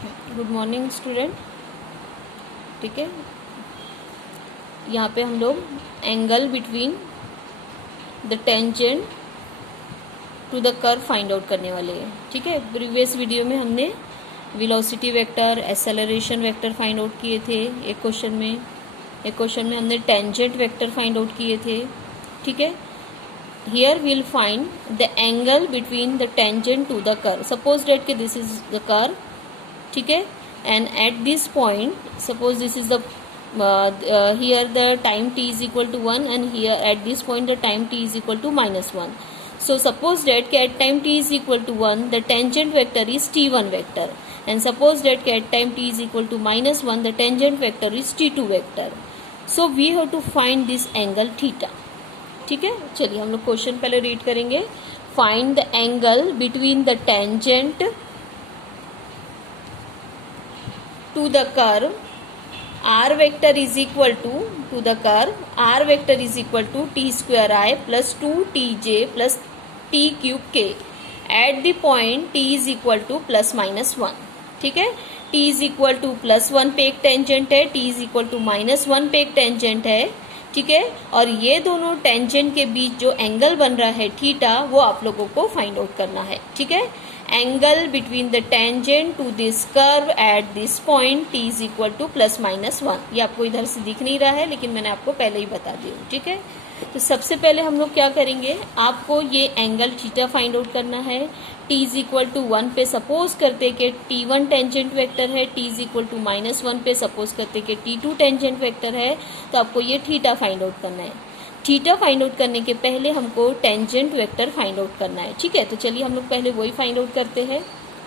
Good morning student. ठीक है, यहाँ पे हम लोग angle between the tangent to the curve find out करने वाले हैं। ठीक है, प्रीवियस वीडियो में हमने velocity vector, acceleration vector find out किए थे एक क्वेश्चन में हमने टेंजेंट वेक्टर फाइंड आउट किए थे। ठीक है, here we'll find the angle between the tangent to the curve. Suppose that के दिस इज द कर्व, ठीक है, and at this point suppose this is the here the time t is equal to 1 and here at this point the time t is equal to -1. So suppose that at time t is equal to 1 the tangent vector is t1 vector, and suppose that at time t is equal to -1 the tangent vector is t2 vector. So we have to find this angle theta. ठीक है, चलिए हम लोग question पहले read करेंगे। Find the angle between the tangent to the curve r vector is equal to the curve r vector is equal to t square I plus 2tj plus t cube k at the point t is equal to plus minus 1। ठीक है, t is equal to plus 1 पे एक tangent है, t is equal to minus 1 पे एक tangent है। ठीक है, और ये दोनों टेंजेंट के बीच जो एंगल बन रहा है थीटा, वो आप लोगों को फाइंड आउट करना है। ठीक है, angle between the tangent to this curve at this point t is equal to plus minus 1। ये आपको इधर से दिख नहीं रहा है, लेकिन मैंने आपको पहले ही बता दी हूँ। ठीक है, तो सबसे पहले हम लोग क्या करेंगे, आपको ये एंगल थीटा फाइंड आउट करना है। t इज इक्वल टू 1 पे सपोज करते कि t1 टेंजेंट वेक्टर है, t इज इक्वल टू -1 पे सपोज करते कि t2 टेंजेंट वेक्टर है, तो आपको ये थीटा फाइंड आउट करना है। थीटा फाइंड आउट करने के पहले हमको टेंजेंट वेक्टर फाइंड आउट करना है। ठीक है, तो चलिए हम लोग पहले वही फाइंड आउट करते हैं।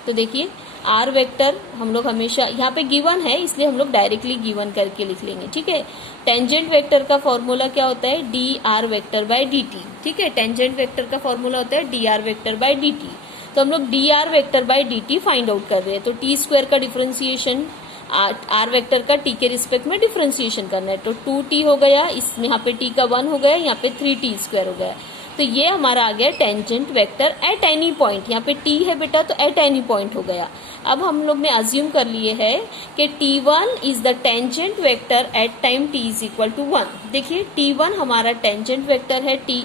तो देखिए आर वेक्टर हम लोग हमेशा यहाँ पे गिवन है, इसलिए हम लोग डायरेक्टली गिवन करके लिख लेंगे। ठीक है, टेंजेंट वेक्टर का फॉर्मूला क्या होता है, D R vector by D T. ठीक है, टेंजेंट वेक्टर का फॉर्मूला होता है D R vector by D T. तो हम लोग D R vector by D T find out कर रहे हैं। तो टी स्क्वायर का डिफरेंशिएशन आर वेक्टर का टी के रिस्पेक्ट में डिफरेंशिएशन करना है, तो 2t हो गया, इसमें यहाँ पे t का 1 हो गया, यहाँ पे 3t स्क्वायर हो गया। तो ये हमारा आ गया tangent vector at any point. यहाँ पे t है बेटा, तो एट एनी पॉइंट हो गया। अब हम लोग ने अज्यूम कर लिए है कि t1 is the tangent vector at time t is equal to 1। देखिए t1 हमारा टेंजेंट वेक्टर है t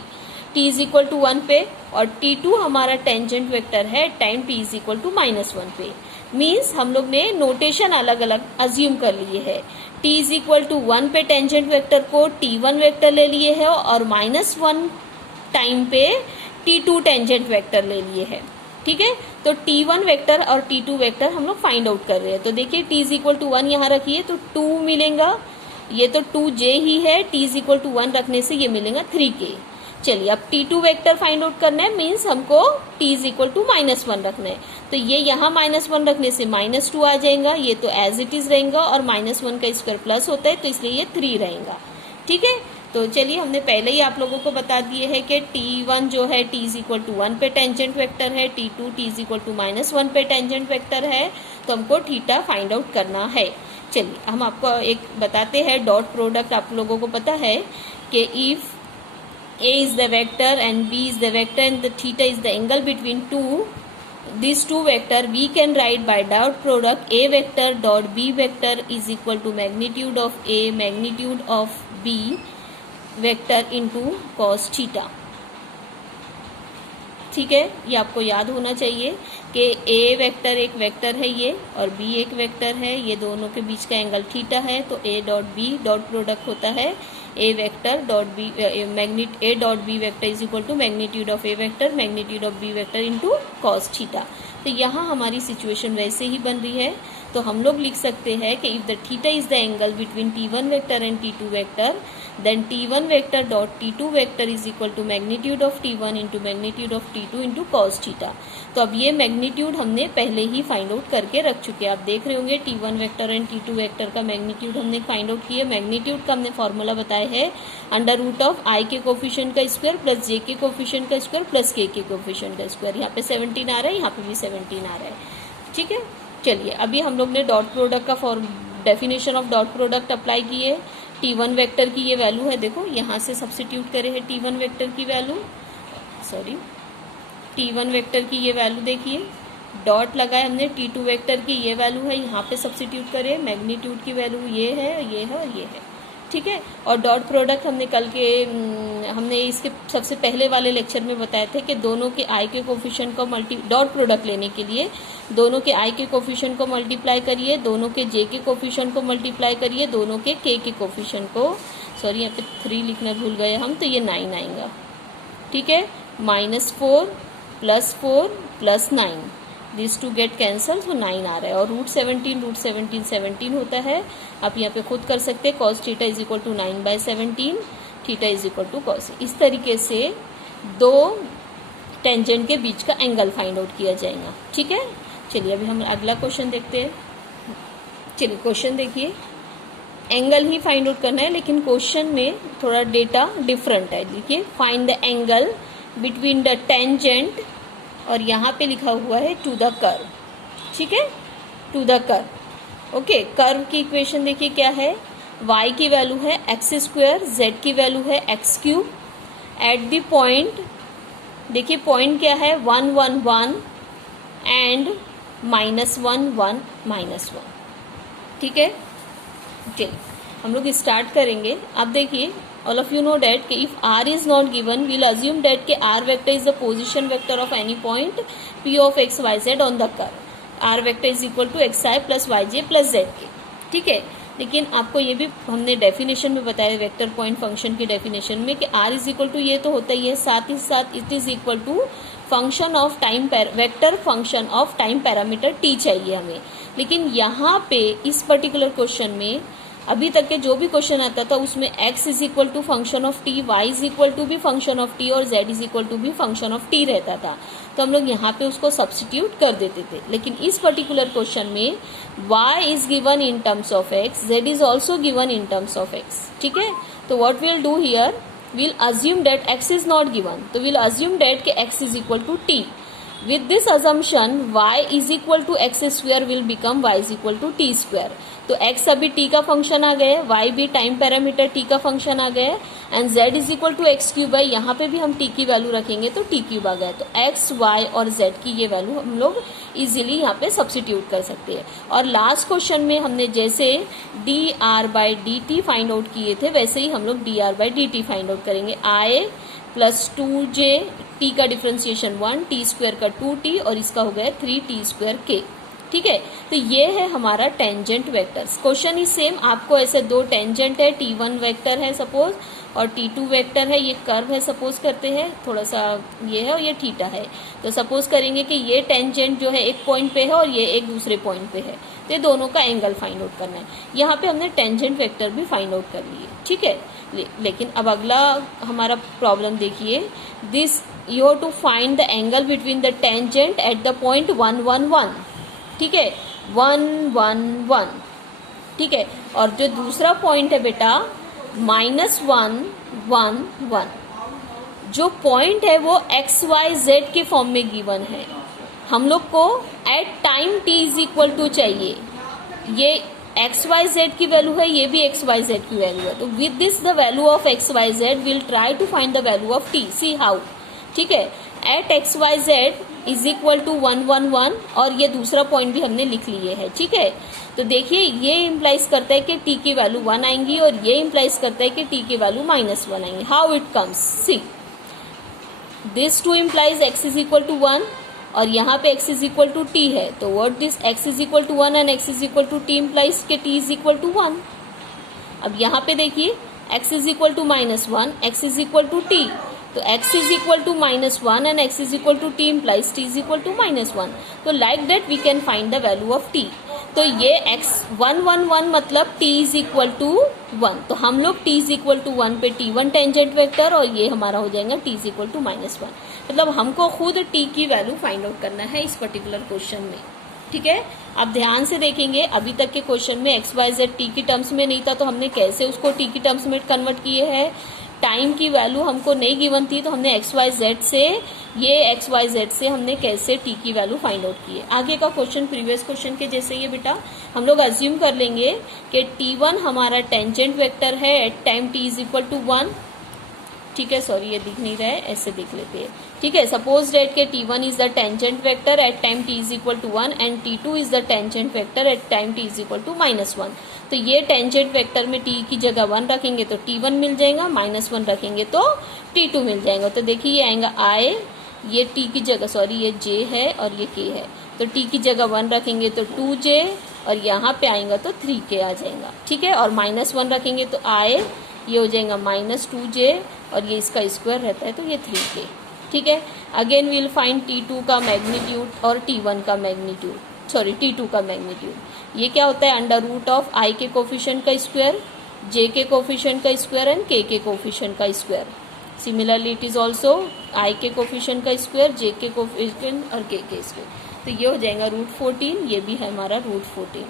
इज इक्वल टू 1 पे, और t2 हमारा टेंजेंट वेक्टर है time t is equal to -1 पे। मीन्स हम लोग ने नोटेशन अलग अलग अज्यूम कर लिए है। t इज इक्वल टू 1 पे टेंजेंट वेक्टर को t1 वेक्टर ले लिए है, और -1 टाइम पे t2 टेंजेंट वेक्टर ले लिए है। ठीक है, तो t1 वेक्टर और t2 वेक्टर हम लोग फाइंड आउट कर रहे हैं। तो देखिए t इज इक्वल टू 1 यहाँ रखिए तो 2 मिलेगा, ये तो 2j ही है, t इज इक्वल टू 1 रखने से ये मिलेगा 3k। चलिए अब t2 वेक्टर फाइंड आउट करना है, मीन्स हमको t इज इक्वल टू -1 रखना है। तो ये यहाँ -1 रखने से -2 आ जाएगा, ये तो एज इट इज रहेगा, और -1 का स्क्वायर प्लस होता है, तो इसलिए ये 3 रहेगा। ठीक है, तो चलिए हमने पहले ही आप लोगों को बता दिए है कि t1 जो है t इज इक्वल टू 1 पे टेंजेंट वेक्टर है, t2 t is equal to -1 पे टेंजेंट वेक्टर है, तो हमको थीटा फाइंड आउट करना है। चलिए हम आपको एक बताते हैं डॉट प्रोडक्ट। आप लोगों को पता है कि if a is the vector and b is the vector and the theta is the angle between these two vector, we can write by dot product a vector dot b vector is equal to magnitude of a magnitude of b vector into cos theta। ठीक है, ये आपको याद होना चाहिए कि a vector एक vector है ये, और b एक वेक्टर है, ये दोनों के बीच का एंगल थीटा है। तो a dot b dot product होता है a vector dot b a dot b vector is equal to magnitude of a vector magnitude of b vector into cos theta. तो यहाँ हमारी सिचुएशन वैसे ही बन रही है, तो हम लोग लिख सकते हैं कि if the theta is the angle between t1 vector and t2 vector, then t1 vector dot t2 vector is equal to magnitude of t1 into magnitude of t2 into cos theta। तो अब ये magnitude हमने पहले ही find out करके रख चुके हैं। आप देख रहे होंगे t1 vector and t2 vector का मैग्नीट्यूड हमने फाइंड आउट किया। मैग्नीट्यूड का हमने फॉर्मूला बताया है अंडर रूट ऑफ i के कोफिशिएंट का स्क्वायर प्लस j के कोफिशिएंट का स्क्वायर प्लस k के कोफिशिएंट का स्क्वायर। यहाँ पे 17 आ रहा है, यहाँ पे भी 17 आ रहा है। ठीक है, चलिए अभी हम लोग ने डॉट प्रोडक्ट का definition of dot product apply किए। t1 वेक्टर की ये वैल्यू है, देखो यहाँ से सब्स्टिट्यूट करे है t1 वेक्टर की वैल्यू, t1 वेक्टर की ये वैल्यू देखिए डॉट लगाए हमने T2 वेक्टर की, ये वैल्यू है, यहाँ पे सब्स्टिट्यूट करें, मैग्नीट्यूड की वैल्यू ये है, ये है और ये है, ठीक है। और डॉट प्रोडक्ट हमने कल के हमने इसके सबसे पहले वाले लेक्चर में बताए थे कि दोनों के आई के कोफिशिएंट को डॉट प्रोडक्ट लेने के लिए दोनों के आई के कोफिशिएंट को मल्टीप्लाई करिए, दोनों के जे के कोफिशिएंट को मल्टीप्लाई करिए, दोनों के के कोफिशिएंट को, सॉरी यहाँ पे 3 लिखना भूल गए हम, तो ये 9 आएगा, ठीक है। -4 + 9 दिस टू गेट कैंसल, तो 9 आ रहा है। और रूट 17 17 होता है, आप यहाँ पे खुद कर सकते हैं। cos theta = 9/17, theta = cos। इस तरीके से दो टेंजेंट के बीच का एंगल फाइंड आउट किया जाएगा, ठीक है। चलिए अभी हम अगला क्वेश्चन देखते हैं। चलिए क्वेश्चन देखिए, एंगल ही फाइंड आउट करना है, लेकिन क्वेश्चन में थोड़ा डेटा डिफरेंट है। देखिए, find the angle between the tangent, और यहाँ पे लिखा हुआ है टू द कर्व, ठीक है, to the curve. Okay, curve की इक्वेशन देखिए क्या है, y की वैल्यू है x², z की वैल्यू है x³ एट द पॉइंट, देखिए पॉइंट क्या है 1 1 1 एंड -1 1 -1, ठीक है। चलिए हम लोग स्टार्ट करेंगे। अब देखिए, all of you know that कि if r is not given, we'll assume that कि r vector is the position vector of any point p of x y z on the curve. r vector is equal to xi plus yj plus zk, ठीक है। लेकिन आपको ये भी हमने definition में बताया, वेक्टर पॉइंट फंक्शन की डेफिनेशन में, कि r इज इक्वल टू ये तो होता ही है, साथ ही साथ it is equal to function of time, vector function of time parameter t चाहिए हमें। लेकिन यहाँ पे इस पर्टिकुलर क्वेश्चन में अभी तक के जो भी क्वेश्चन आता था उसमें x is equal to function of t, y is equal to भी फंक्शन ऑफ t और z इज इक्वल टू भी फंक्शन ऑफ t रहता था, तो हम लोग यहाँ पे उसको सब्स्टिट्यूट कर देते थे। लेकिन इस पर्टिकुलर क्वेश्चन में y is given in terms of x, z is also given in terms of x, ठीक है। तो what will do here, will assume that x is not given, तो विल अज्यूम दैट कि x is equal to t। With this assumption, y is equal to x² will become y is equal to t²। तो x अभी t का function आ गया, y भी time parameter t का function आ गया, and z is equal to x³ है, यहाँ पे भी हम t की वैल्यू रखेंगे तो t³ आ गया। तो x, y और z की ये वैल्यू हम लोग इजीली यहाँ पे सब्स्टिट्यूट कर सकते हैं। और लास्ट क्वेश्चन में हमने जैसे dr/dt फाइंड आउट किए थे, वैसे ही हम लोग dr/dt फाइंड आउट करेंगे। i + 2j, t का डिफ्रेंसिएशन 1, t² का 2t, और इसका हो गया 3t² k, ठीक है। तो ये है हमारा tangent vectors. Question is same, आपको ऐसे दो टेंजेंट है, t1 वेक्टर है सपोज और t2 वेक्टर है, ये कर्व है सपोज करते हैं, थोड़ा सा ये है और ये थीटा है। तो सपोज करेंगे कि ये टेंजेंट जो है एक पॉइंट पे है और ये एक दूसरे पॉइंट पे है, तो ये दोनों का एंगल फाइंड आउट करना है। यहाँ पे हमने टेंजेंट वेक्टर भी फाइंड आउट कर लिए, ठीक है। लेकिन अब अगला हमारा प्रॉब्लम देखिए, this you have to find the angle between the tangent at the point 1 1 1, ठीक है, 1 1 1, ठीक है। और जो दूसरा पॉइंट है बेटा -1 1 1, जो पॉइंट है वो एक्स वाई जेड के फॉर्म में गिवन है। हम लोग को at time t is equal to चाहिए, ये एक्स वाई जेड की वैल्यू है, ये भी एक्स वाई जेड की वैल्यू है। तो with this the value of x y z will try to find the value of t, see how, ठीक है। At x y z is equal to 1 1 1, और ये दूसरा पॉइंट भी हमने लिख लिए है, ठीक है। तो देखिए ये इम्प्लाइज करता है कि t की वैल्यू 1 आएंगी, और ये इम्प्लाइज करता है कि t की वैल्यू -1 आएंगी। How it comes, see this to implies x is equal to 1, और यहाँ पे x is equal to t है, तो what this x is equal to 1 and x is equal to t implies के t is equal to 1। अब यहाँ पे देखिए x is equal to -1, x is equal to t, तो x is equal to -1 and x is equal to t implies t is equal to -1। तो like that we can find the value of t। तो ये x 1 1 1 मतलब t is equal to 1, तो हम लोग t is equal to 1 पे t1 tangent vector, और ये हमारा हो जाएगा t इज इक्वल टू -1। मतलब हमको खुद t की वैल्यू फाइंड आउट करना है इस पर्टिकुलर क्वेश्चन में, ठीक है। अब ध्यान से देखेंगे, अभी तक के क्वेश्चन में एक्स वाई जेड टी की टर्म्स में नहीं था, तो हमने कैसे उसको टी की टर्म्स में कन्वर्ट किए हैं। टाइम की वैल्यू हमको नहीं गिवन थी, तो हमने एक्स वाई जेड से, ये एक्स वाई जेड से हमने कैसे टी की वैल्यू फाइंड आउट की है। आगे का क्वेश्चन प्रीवियस क्वेश्चन के जैसे ही बेटा हम लोग अज्यूम कर लेंगे कि t1 हमारा टेंजेंट वेक्टर है at time t is equal to 1, ठीक है। सॉरी ये दिख नहीं रहा है, ऐसे देख लेते हैं। ठीक है। सपोज डेट के T1 is the tangent vector at time t is equal to 1 and T2 is the tangent vector at time t is equal to -1। तो ये टेंजेंट वेक्टर में t की जगह 1 रखेंगे तो T1 मिल जाएगा, -1 रखेंगे तो T2 मिल जाएगा। तो देखिए ये आएगा I, ये t की जगह सॉरी ये j है और ये k है, तो t की जगह 1 रखेंगे तो 2j और यहाँ पे आएगा तो 3k आ जाएगा। ठीक है, और -1 रखेंगे तो I, ये हो जाएगा -2j और ये इसका स्क्वायर रहता है तो ये 3k। ठीक है, अगेन वील फाइंड T2 का मैग्नीट्यूड और T1 का मैग्नीट्यूड, सॉरी T2 का मैग्नीट्यूड। ये क्या होता है, अंडर रूट ऑफ I के कोफिशिएंट का स्क्वायर, J के कोफिशिएंट का स्क्वायर एंड K के कोफिशिएंट का square. Similarly it is also I के कोफिशिएंट का स्क्वायर, J के कोफिशिएंट और K के स्क्वायर। तो ये हो जाएगा √14, ये भी है हमारा √14।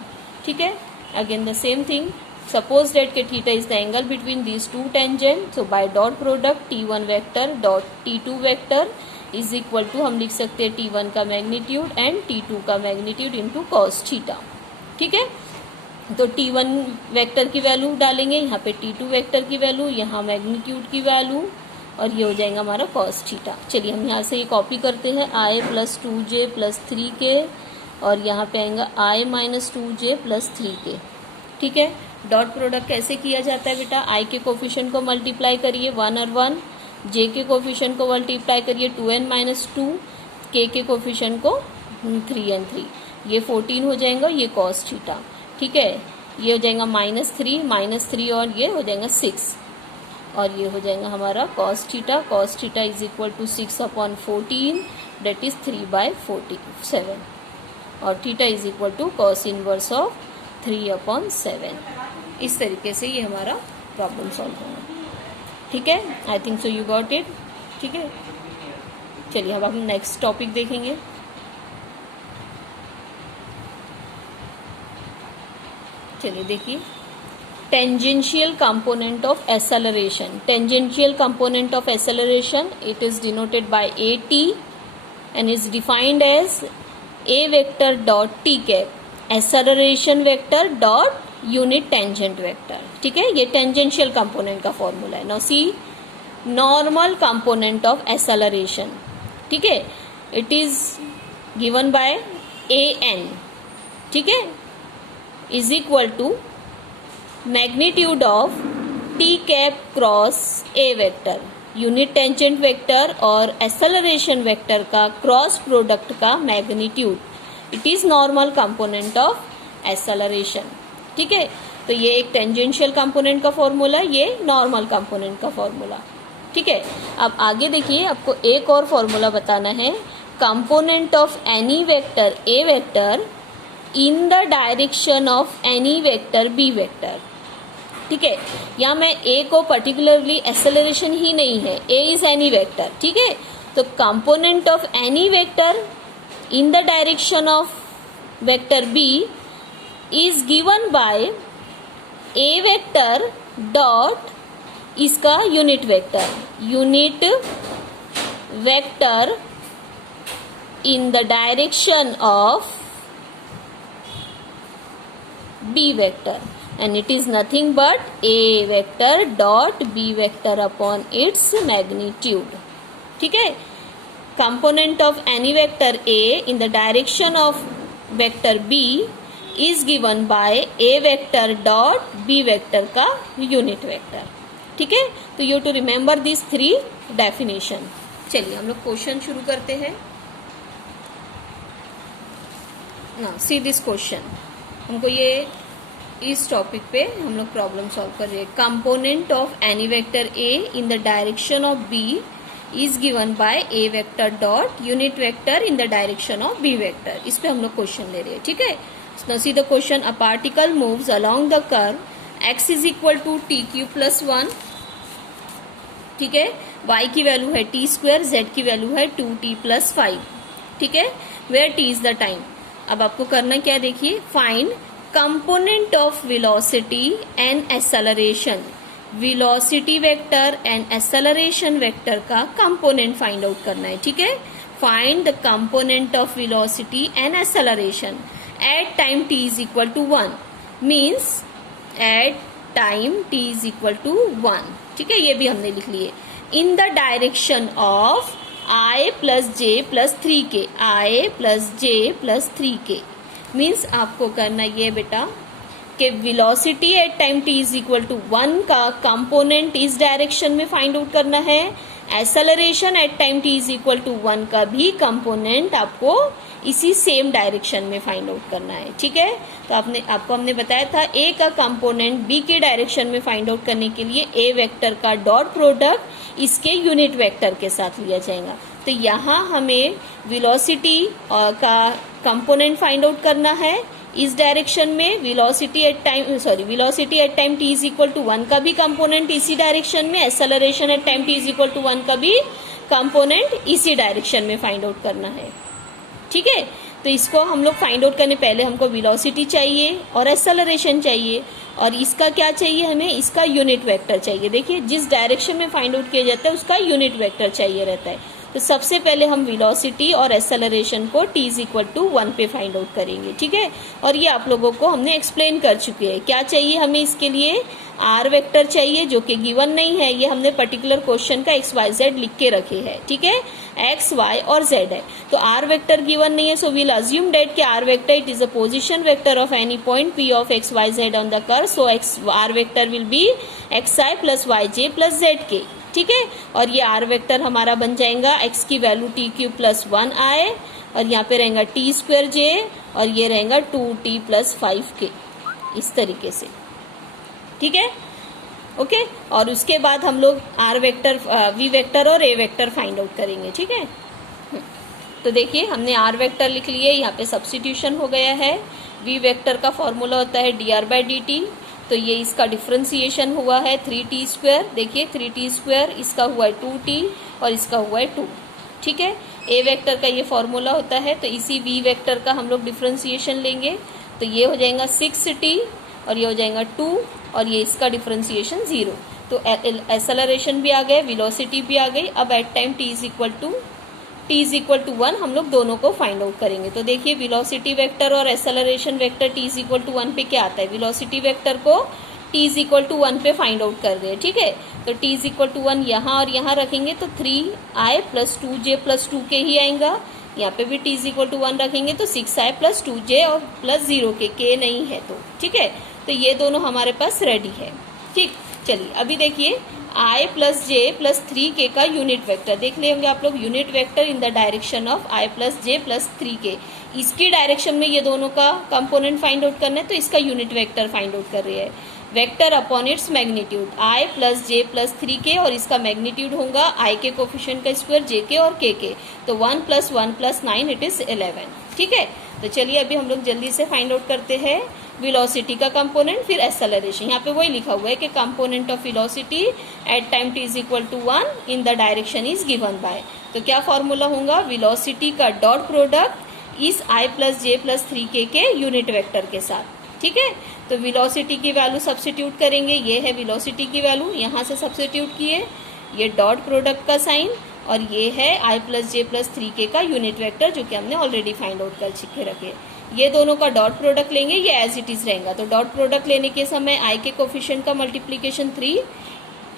ठीक है, again the same thing, suppose that K theta is the angle between these two tangent, so by dot product T1 vector dot T2 vector is equal to, हम लिख सकते हैं T1 का मैग्नीट्यूड एंड T2 का magnitude into cos theta. ठीक है, तो T1 vector की वैल्यू डालेंगे, यहाँ पे T2 वेक्टर की वैल्यू, यहाँ मैग्नीट्यूड की वैल्यू, और ये हो जाएगा हमारा cos थीटा। चलिए हम यहाँ से ये कॉपी करते हैं, I + 2j + 3k और यहाँ पे आएगा I - 2j + 3k। ठीक है, डॉट प्रोडक्ट कैसे किया जाता है बेटा, I के कोफिशिएंट को मल्टीप्लाई करिए 1 और 1, J के कोफिशिएंट को मल्टीप्लाई करिए 2n - 2, K के कोफिशिएंट को 3n 3, ये 14 हो जाएगा, ये cos थीटा। ठीक है, ये हो जाएगा -3 और ये हो जाएगा 6 और ये हो जाएगा हमारा cos theta is equal to 6/14 that is 3/47 और theta is equal to cos inverse of 3/7। इस तरीके से ये हमारा प्रॉब्लम सॉल्व होगा। ठीक है, I think so you got it. ठीक है, चलिए अब हम नेक्स्ट टॉपिक देखेंगे। चलिए देखिए, tangential component of acceleration. Tangential component of acceleration, it is denoted by AT and is defined as A vector dot T cap acceleration vector dot unit tangent vector. ठीक है, ये टेंजेंशियल कंपोनेंट का formula है। Now see normal component of acceleration. ठीक है, it is given by AN। ठीक है, is equal to magnitude of T cap cross A vector, unit tangent vector और एक्सेलरेशन वेक्टर का क्रॉस प्रोडक्ट का magnitude. It is normal component of acceleration. ठीक है, तो ये एक टेंजेंशियल कंपोनेंट का फॉर्मूला, ये नॉर्मल कंपोनेंट का फॉर्मूला। ठीक है, अब आगे देखिए, आपको एक और फॉर्मूला बताना है, component of any vector A vector in the direction of any vector B vector. ठीक है, यहाँ मैं A को पर्टिकुलरली एक्सेलरेशन ही नहीं है, A इज एनी वेक्टर। ठीक है, तो component of any vector in the direction of vector B is given by A vector dot इसका unit vector in the direction of B vector and it is nothing but A vector dot B vector upon its magnitude. ठीक है, component of any vector A in the direction of vector B is given by A vector dot B vector का unit vector. ठीक है, तो you to remember these three definition. चलिए हम लोग question शुरू करते हैं। Now see this question, हमको ये इस टॉपिक पे हम लोग प्रॉब्लम सॉल्व कर रहे हैं। Component of any vector A in the direction of B is given by A vector dot unit vector in the direction of B vector. इस पे हम लोग क्वेश्चन ले रहे हैं। ठीक है, now see the question, a particle moves along the curve x is equal to t³ + 1। ठीक है, y की वैल्यू है t², z की वैल्यू है 2t + 5। ठीक है, where t is the time. अब आपको करना क्या, देखिए, find component of velocity and acceleration. Velocity vector and acceleration vector का कंपोनेंट फाइंड आउट करना है। ठीक है, find the component of velocity and acceleration at time t is equal to 1, means at time t is equal to 1। ठीक है, ये भी हमने लिख लिए। In the direction of I plus j plus 3k, I plus j plus 3k। Means आपको करना ये बेटा कि velocity at time t is equal to 1 का कंपोनेंट इस डायरेक्शन में फाइंड आउट करना है, acceleration at time t is equal to 1 का भी कंपोनेंट आपको इसी सेम डायरेक्शन में फाइंड आउट करना है। ठीक है, तो आपको हमने बताया था ए का कंपोनेंट बी के डायरेक्शन में फाइंड आउट करने के लिए ए वेक्टर का डॉट प्रोडक्ट इसके यूनिट वेक्टर के साथ लिया जाएगा। तो यहाँ हमें वेलोसिटी का कंपोनेंट फाइंड आउट करना है इस डायरेक्शन में, velocity at time t is equal to 1 का भी कंपोनेंट इसी डायरेक्शन में, acceleration at time t is equal to 1 का भी कंपोनेंट इसी डायरेक्शन में फाइंड आउट करना है। ठीक है, तो इसको हम लोग फाइंड आउट करने पहले हमको वेलोसिटी चाहिए और एक्सेलरेशन चाहिए, और इसका क्या चाहिए हमें, इसका यूनिट वेक्टर चाहिए। देखिए जिस डायरेक्शन में फाइंड आउट किया जाता है उसका यूनिट वेक्टर चाहिए रहता है। तो सबसे पहले हम वेलोसिटी और एक्सेलरेशन को t इज इक्वल टू 1 पे फाइंड आउट करेंगे। ठीक है, और ये आप लोगों को हमने एक्सप्लेन कर चुके हैं। क्या चाहिए हमें इसके लिए, r वेक्टर चाहिए जो कि गिवन नहीं है, ये हमने पर्टिकुलर क्वेश्चन का x y z लिख के रखे हैं। ठीक है, x y और z है, तो r वेक्टर गिवन नहीं है, सो वील अज्यूम डेट कि r vector it is a position vector of any point p of x y z on the curve, so r vector will be xi plus yj plus zk। ठीक है, और ये r vector हमारा बन जाएगा x की value t cube plus 1i, और यहाँ पे रहेगा t स्क्वायर j, और ये रहेगा 2t प्लस 5k, इस तरीके से। ठीक है, ओके, और उसके बाद हम लोग r वेक्टर, v वेक्टर और a वेक्टर फाइंड आउट करेंगे। ठीक है, तो देखिए हमने r वेक्टर लिख लिए, यहाँ पे सब्स्टिट्यूशन हो गया है। v वेक्टर का फॉर्मूला होता है dr/dt, तो ये इसका डिफ्रेंसिएशन हुआ है 3t स्क्वायर। देखिए 3t स्क्वायर, इसका हुआ है 2t और इसका हुआ है 2। ठीक है, a वेक्टर का ये फॉर्मूला होता है, तो इसी v वेक्टर का हम लोग डिफ्रेंसिएशन लेंगे, तो ये हो जाएगा 6t और ये हो जाएगा 2 और ये इसका डिफ्रेंसिएशन 0। तो एक्सेलरेशन भी आ गए, वेलोसिटी भी आ गई। अब at time t is equal to 1 हम लोग दोनों को फाइंड आउट करेंगे। तो देखिए वेलोसिटी वेक्टर और acceleration vector t is equal to 1 पे क्या आता है, वेलोसिटी वेक्टर को t इज इक्वल टू 1 पे फाइंड आउट कर रहे हैं। ठीक है, तो t इज इक्वल टू 1 यहाँ और यहाँ रखेंगे तो 3i plus 2j plus 2k ही आएगा। यहाँ पे भी t इज इक्वल टू 1 रखेंगे तो 6i प्लस 2j और प्लस 0k, k नहीं है तो। ठीक है, तो ये दोनों हमारे पास रेडी है। ठीक, चलिए अभी देखिए i plus j plus 3k का यूनिट वेक्टर देख लेंगे आप लोग। Unit vector in the direction of i plus j plus 3k, इसकी डायरेक्शन में ये दोनों का कंपोनेंट फाइंड आउट करना है, तो इसका यूनिट वेक्टर फाइंड आउट कर रही है। Vector upon its magnitude i plus j plus 3k, और इसका मैग्नीट्यूड होगा i के कोफिशिएंट का स्क्वायर j के और k के, तो 1 प्लस 1 प्लस 9 इट इज 11। ठीक है, तो चलिए अभी हम लोग जल्दी से फाइंड आउट करते हैं वेलोसिटी का कंपोनेंट, फिर एक्सेलरेशन। यहाँ पे वही लिखा हुआ है कि component of velocity at time t is equal to 1 in the direction is given by. तो क्या फॉर्मूला होगा, वेलोसिटी का डॉट प्रोडक्ट इस i plus j plus 3k के यूनिट वेक्टर के साथ। ठीक है, तो वेलोसिटी की वैल्यू सब्स्टिट्यूट करेंगे, ये है वेलोसिटी की वैल्यू, यहाँ से सब्स्टिट्यूट किए, ये डॉट प्रोडक्ट का साइन, और ये है i plus j plus 3k का यूनिट वेक्टर जो कि हमने ऑलरेडी फाइंड आउट कर के रखे। ये दोनों का डॉट प्रोडक्ट लेंगे, ये एज इट इज रहेगा। तो डॉट प्रोडक्ट लेने के समय i के कोफिशिएंट का मल्टीप्लीकेशन 3,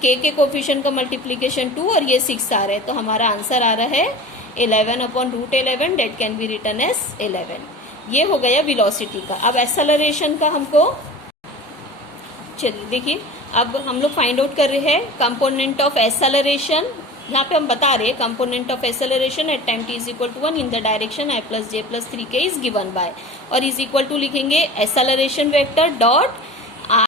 k के कोफिशिएंट का मल्टीप्लीकेशन 2 और ये 6 आ रहा है, तो हमारा आंसर आ रहा है 11 upon root 11, that can be written as 11। ये हो गया वेलोसिटी का। अब एक्सेलरेशन का हमको, चलिए देखिए अब हम लोग फाइंड आउट कर रहे हैं कंपोनेंट ऑफ एक्सेलरेशन। यहाँ पे हम बता रहे हैं component of acceleration at time t is equal to 1 in the direction i plus j plus 3k is given by, और इज इक्वल टू लिखेंगे एक्सेलरेशन वेक्टर डॉट